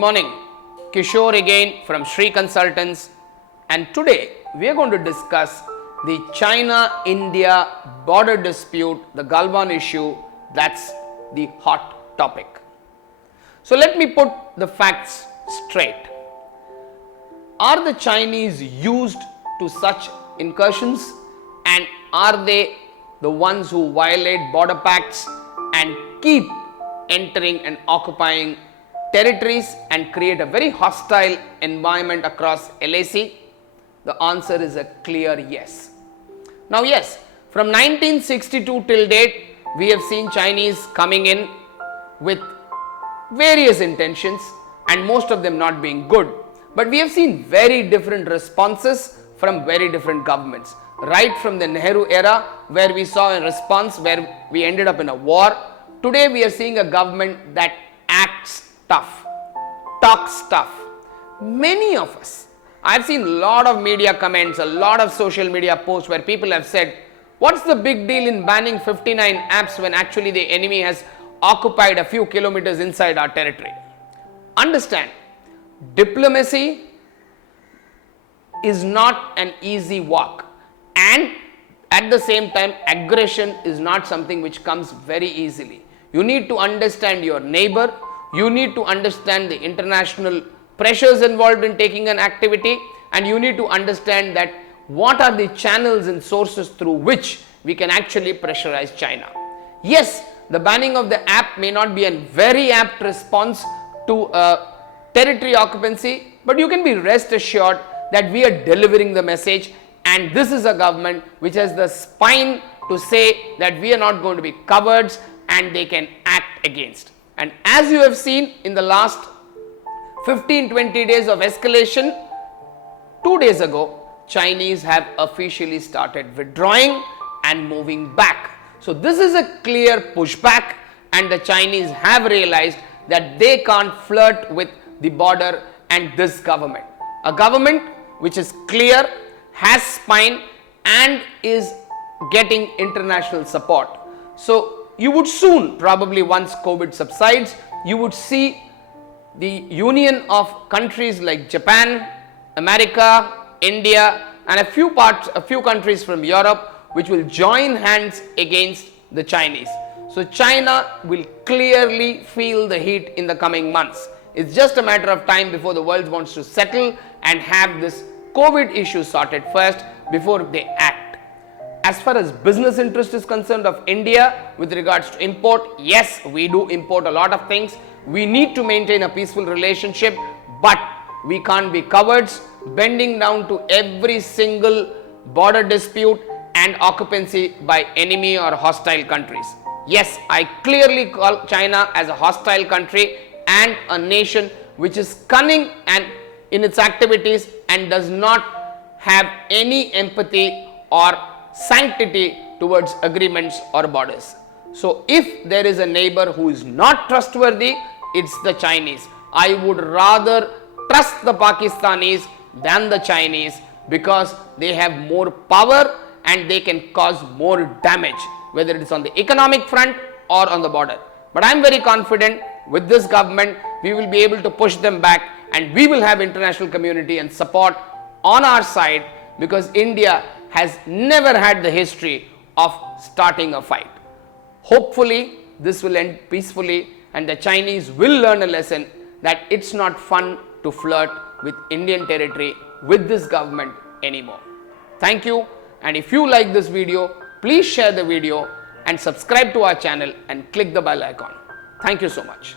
morning. Kishore again from Sri Consultants, and today we are going to discuss the China-India border dispute, the Galwan issue. That's the hot topic. So let me put the facts straight. Are the Chinese used to such incursions, and are they the ones who violate border pacts and keep entering and occupying territories and create a very hostile environment across LAC? The answer is a clear yes. Now yes, from 1962 till date, we have seen Chinese coming in with various intentions and most of them not being good. But we have seen very different responses from very different governments. Right from the Nehru era, where we saw a response where we ended up in a war. Today we are seeing a government that acts tough, talks tough. Many of us, I've seen a lot of media comments, a lot of social media posts where people have said, what's the big deal in banning 59 apps when actually the enemy has occupied a few kilometers inside our territory? Understand, diplomacy is not an easy walk, and at the same time aggression is not something which comes very easily. You need to understand your neighbor, you need to understand the international pressures involved in taking an activity, and you need to understand that what are the channels and sources through which we can actually pressurize China. Yes, the banning of the app may not be a very apt response to territory occupancy, but you can be rest assured that we are delivering the message, and this is a government which has the spine to say that we are not going to be cowards and they can act against. And as you have seen in the last 15-20 days of escalation, 2 days ago, Chinese have officially started withdrawing and moving back. So this is a clear pushback, and the Chinese have realized that they can't flirt with the border and this government. A government which is clear, has spine, and is getting international support. So you would soon, probably once COVID subsides, you would see the union of countries like Japan, America, India, and a few countries from Europe which will join hands against the Chinese. So China will clearly feel the heat in the coming months. It's just a matter of time before the world wants to settle and have this COVID issue sorted first before they act. As far as business interest is concerned of India with regards to import, yes, we do import a lot of things. We need to maintain a peaceful relationship, but we can't be cowards, bending down to every single border dispute and occupancy by enemy or hostile countries. Yes, I clearly call China as a hostile country and a nation which is cunning and in its activities and does not have any empathy or sanctity towards agreements or borders. So if there is a neighbor who is not trustworthy, it's the Chinese. I would rather trust the Pakistanis than the Chinese because they have more power and they can cause more damage, whether it is on the economic front or on the border. But I am very confident with this government, we will be able to push them back, and we will have international community and support on our side, because India has never had the history of starting a fight. Hopefully this will end peacefully and the Chinese will learn a lesson that it's not fun to flirt with Indian territory with this government anymore. Thank you, and if you like this video, please share the video and subscribe to our channel and click the bell icon. Thank you so much.